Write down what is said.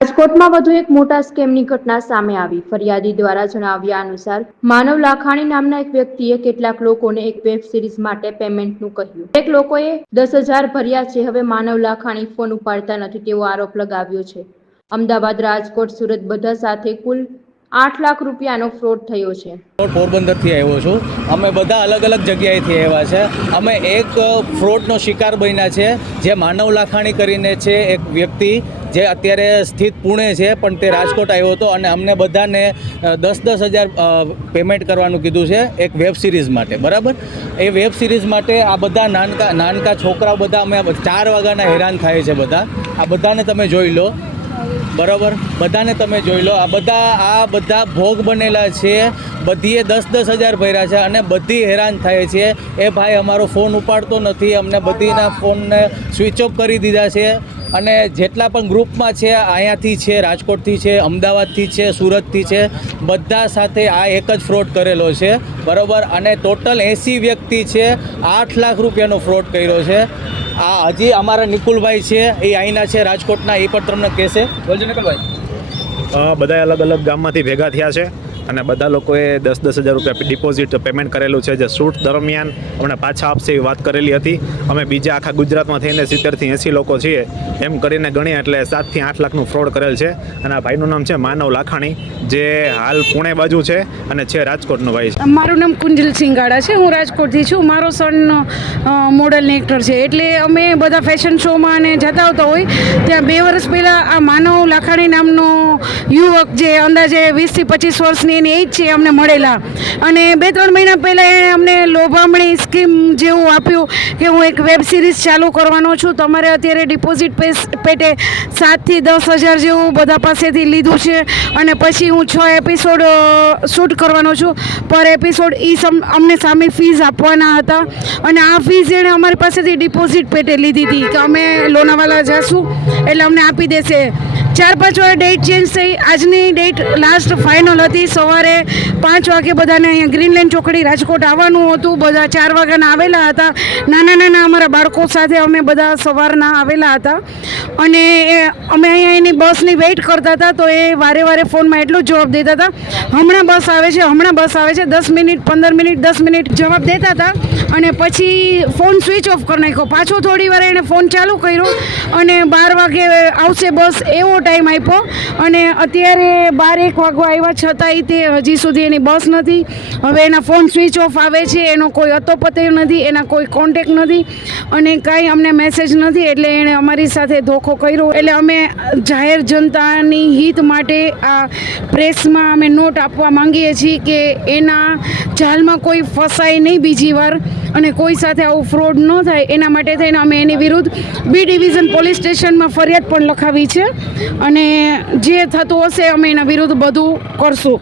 રાજકોટમાં વધુ એક મોટા સ્કેમની ઘટના સામે આવી। ફરિયાદી દ્વારા જણાવ્યા અનુસાર માનવ લાખાણી નામના એક વ્યક્તિએ કેટલાક લોકોને એક વેબ સિરીઝ માટે પેમેન્ટનું કહ્યું। એક લોકોએ 10,000 ભર્યા છે। હવે માનવ લાખાણી ફોન ઉપાડતા નથી તેવો આરોપ લગાવ્યો છે। અમદાવાદ, રાજકોટ, સુરત બધા સાથે કુલ 8 લાખ રૂપિયાનો ફ્રોડ થયો છે। પોરબંદરથી આવ્યો છું। અમે બધા અલગ અલગ જગ્યાએથી આવ્યા છે। અમે એક ફ્રોડનો શિકાર બન્યા છે, જે માનવ લાખાણી કરીને છે એક વ્યક્તિ, જે અત્યારે સ્થિત પુણે છે પણ તે રાજકોટ આવ્યો હતો અને અમને બધાને 10,000 પેમેન્ટ કરવાનું કીધું છે એક વેબ સિરીઝ માટે, બરાબર। એ વેબ સિરીઝ માટે આ બધા નાનકા છોકરાઓ બધા અમે 4 વાગ્યાના હેરાન થાય છે બધા। આ બધાને તમે જોઈ લો, બરાબર, બધાને તમે જોઈ લો। આ બધા ભોગ બનેલા છે। બધીએ 10,000 ભર્યા છે અને બધી હેરાન થાય છે। એ ભાઈ અમારો ફોન ઉપાડતો નથી, અમને બધીના ફોનને સ્વિચ ઓફ કરી દીધા છે। અને જેટલા પણ ગ્રુપમાં છે, અહીંયાથી છે, રાજકોટથી છે, અમદાવાદથી છે, સુરતથી છે, બધા સાથે આ એક જ ફ્રોડ કરેલો છે, બરાબર। અને ટોટલ 80 વ્યક્તિ છે, 8 લાખ રૂપિયાનો ફ્રોડ કર્યો છે। આ હજી અમારા નિકુલભાઈ છે, એ અહીંના છે રાજકોટના, એ પણ તમને કહેશે। બોલજો નિકુલભાઈ। બધા અલગ અલગ ગામમાંથી ભેગા થયા છે અને બધા લોકોએ 10,000 રૂપિયા ડિપોઝિટ પેમેન્ટ કરેલું છે, જે શૂટ દરમિયાન અમને પાછા આપશે એવી વાત કરેલી હતી। અમે બીજા આખા ગુજરાતમાં થઈને 70થી 80 લોકો છીએ એમ કરીને ગણીએ એટલે 7થી 8 લાખનું ફ્રોડ કરેલ છે। અને આ ભાઈનું નામ છે માનવ લાખાણી, જે હાલ પુણે બાજુ છે અને છે રાજકોટનો ભાઈ છે। મારું નામ કુંજલ સિંગાડા છે, હું રાજકોટથી છું। મારો સન મોડલ ને એક્ટર છે, એટલે અમે બધા ફેશન શોમાં અને જતા આવતા હોય ત્યાં 2 વર્ષ પહેલાં આ માનવ લાખાણી નામનો યુવક, જે અંદાજે 20 થી 25 વર્ષની એની એજ છે, અમને મળેલા। અને 2-3 મહિના પહેલાં એણે અમને લોભામણી સ્કીમ જેવું આપ્યું કે હું એક વેબ સિરીઝ ચાલુ કરવાનો છું, તમારે અત્યારે ડિપોઝિટ પેટે 7થી 10,000 જેવું બધા પાસેથી લીધું છે અને પછી હું 6 એપિસોડ શૂટ કરવાનો છું। પર એપિસોડ અમને સામે ફીઝ આપવાના હતા અને આ ફીઝ એણે અમારી પાસેથી ડિપોઝિટ પેટે લીધી હતી કે અમે લોનાવાલા જઈશું એટલે અમને આપી દેશે। 4-5 વાર ડેટ ચેન્જ થઈ, આજની ડેટ લાસ્ટ ફાઇનલ હતી। સવારે 5 વાગે બધાને અહીંયા ગ્રીનલેન્ડ ચોકડી રાજકોટ આવવાનું હતું, બધા 4 વાગ્યાના આવેલા હતા। નાના અમારા બાળકો સાથે અમે બધા સવારના આવેલા હતા અને અમે અહીંયા એની બસની વેઇટ કરતા હતા। તો એ વારે ફોનમાં એટલું જ જવાબ દેતા હતા, હમણાં બસ આવે છે, હમણાં બસ આવે છે, 10 મિનિટ 15 મિનિટ 10 મિનિટ જવાબ દેતા હતા અને પછી ફોન સ્વિચ ઓફ કરી નાખ્યો। પાછો થોડી વાર એણે ફોન ચાલુ કર્યો અને 12 વાગે આવશે બસ એવો ટાઈમ આપ્યો અને અત્યારે 12-1 વાગવા આવ્યા છતાંય તે હજી સુધી એની બસ નથી। હવે એના ફોન સ્વિચ ઓફ આવે છે, એનો કોઈ અતોપતો નથી, એના કોઈ કોન્ટેક નથી અને કાંઈ અમને મેસેજ નથી। એટલે એણે અમારી સાથે ધોખો કર્યો। એટલે અમે જાહેર જનતાની હિત માટે આ પ્રેસમાં અમે નોટ આપવા માંગીએ છીએ કે એના જાલમાં કોઈ ફસાય નહીં બીજી વાર અને કોઈ સાથે આવું ફ્રોડ ન થાય, એના માટે થઈને અમે એની વિરુદ્ધ B ડિવિઝન પોલીસ સ્ટેશનમાં ફરિયાદ પણ લખાવી છે અને જે થતું હશે અમે એના વિરુદ્ધ બધું કરશું।